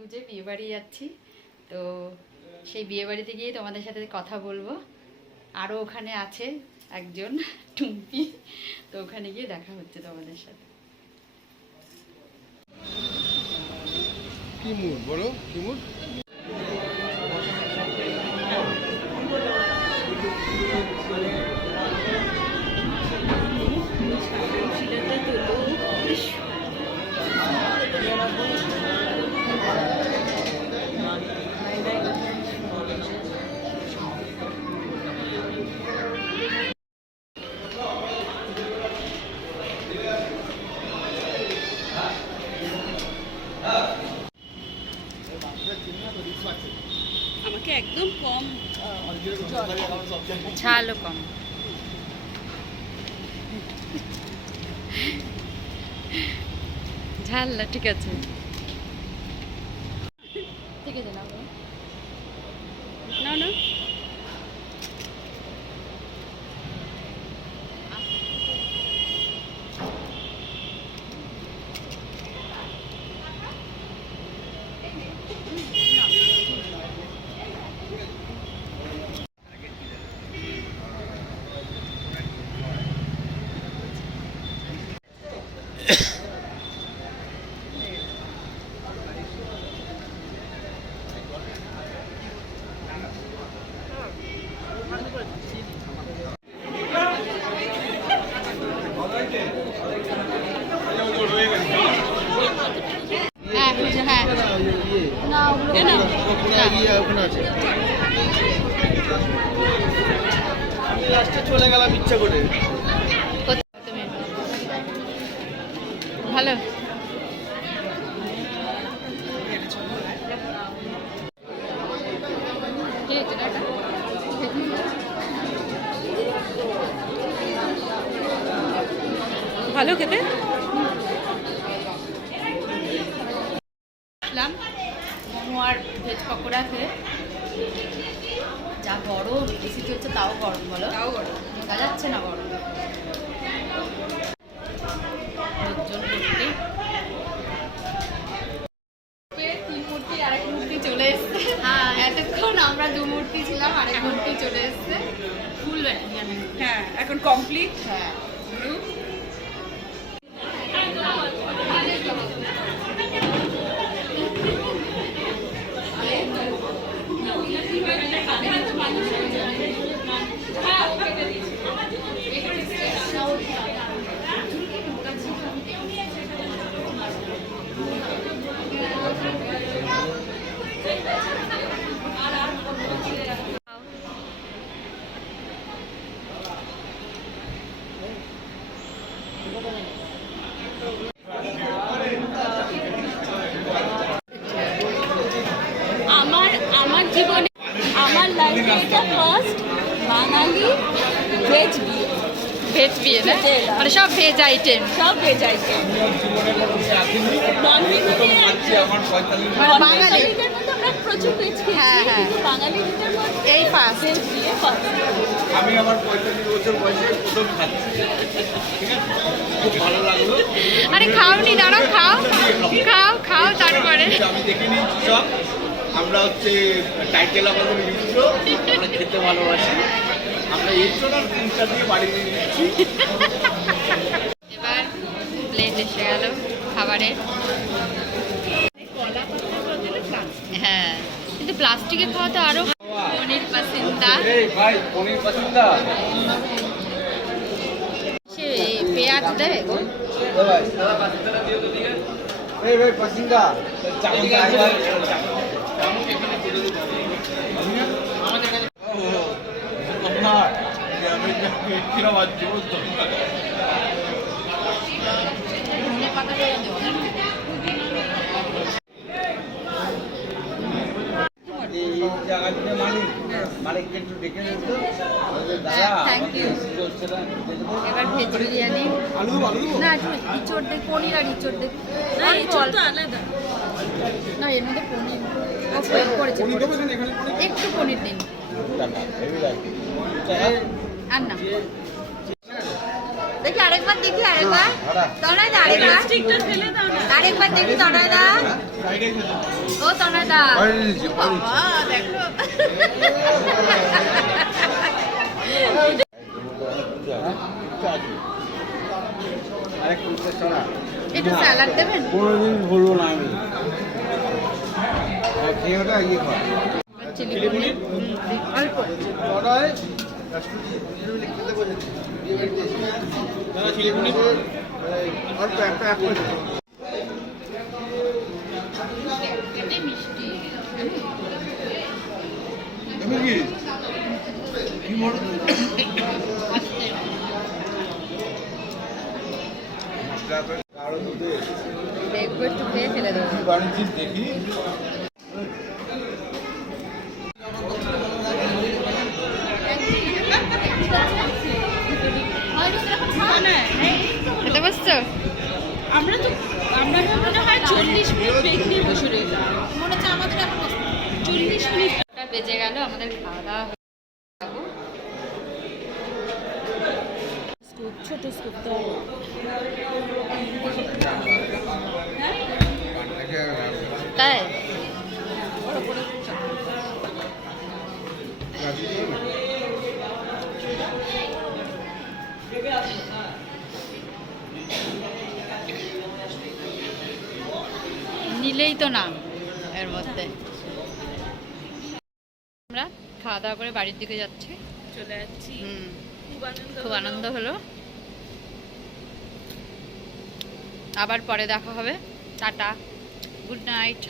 বুঝে বিয়ে বাড়ি যাচ্ছি, তো সেই বিয়ে বাড়িতে গিয়ে তোমাদের সাথে কথা বলবো। আরও ওখানে আছে একজন টুম্পি, তো ওখানে গিয়ে দেখা হচ্ছে তোমাদের সাথে। কি মুড বলো, কি মুড? আমাকে একদম কম ঝালও কম। ঝাল না, ঠিক আছে ঠিক আছে না না না চলে গেলাম ইচ্ছা করে। ভালো ভালো খেতে। মোমো আর ভেজ পকোড়া খেয়ে যা গরম, এসি চলছে তাও গরম, বলো তাও গরম, বোঝা যাচ্ছে না গরম। তিন মূর্তি আরেক মূর্তি চলে এসছে। এতক্ষণ আমরা দু মূর্তি ছিলাম, আরেক মূর্তি চলে এসছে। ফুল হ্যাঁ এখন কমপ্লিট। হ্যাঁ আমার জীবনে আমার লাইফে এটা ফার্স্ট বাঙালি ভেজ বিয়ে। ভেজ বিয়ে না, মানে সব ভেজ আইটেম, সব ভেজ আইটেম। নন বাঙালিদের মধ্যে আমরা প্রচুর ভেজ খেয়েছি, কিন্তু বাঙালিদের মধ্যে এই ফার্স্ট ভেজ বিয়ে ফার্স্ট। আমি আমার 45 বছর বয়সে প্রথম খাচ্ছি, ঠিক আছে? খুব ভালো লাগলো। আরে খাওনি, দাঁড়াও, খাও খাও খাও তারপরে। আমি দেখে নিয়েছি সব। আমরা হচ্ছে টাইটেল আমাদের মিত্র, আমরা খেতে ভালোবাসি। আমরা এই জন্য আর 3টা দিয়ে বাড়ি নিয়ে নিচ্ছি। এবার প্লেট এসে গেল খাবারের। হ্যাঁ, কিন্তু প্লাস্টিকে খাওয়া তো আরো। পনির পাসিন্দা, ভাই পনির পাসিন্দা, সে পেঁয়াজ দেবে গো। ভাই এই ভাই পাসিন্দা চামচ আছে ভাই, চামচ এখানে দিয়ে দিতে হবে। আমার আমি কিরকম আছে বলতো ধনে পাতা দিয়ে দেবো না? এই জায়গাতে মালিককে একটু ডেকে দিতো। Thank you. এবার ভেজ বিরিয়ানি, না একটু ইঁচড় দে, পনির আর ইঁচড় দে। না এর তো আলাদা না, এর মধ্যে পনির করেছে, একটু পনির দিন। আর না দেখি, আরেকবার দেখি, আরেকবার তনয় দা, আরেকবার স্টিকটা ফেলে দাও না। আরেকবার দেখি তনয় দা। ও তনয়দা বাবা দেখো একটু স্যালাড দেবেন? কোনোদিন হলো না আমি খেয়ে ওটা ইয়ে খাওয়া চিলি পনির অল্প এটাই মিষ্টি। দেখবো একটু খেয়ে ফেলে দেবো। বাণিজ্যিক দেখি খেতে বসছো? আমরা মনে হয় 40 মিনিট ব্রেক নিয়ে বসে রইলাম। মনে হচ্ছে আমাদের এখন 40 মিনিট বেজে গেল, আমাদের খাওয়া দাওয়া হয়ে যাবো। ছোট স্কুপ তো তাই নিলেই তো নাম এর মধ্যে। আমরা খাওয়া দাওয়া করে বাড়ির দিকে যাচ্ছি, চলে যাচ্ছি। খুব আনন্দ হলো। আবার পরে দেখা হবে। Tata, good night.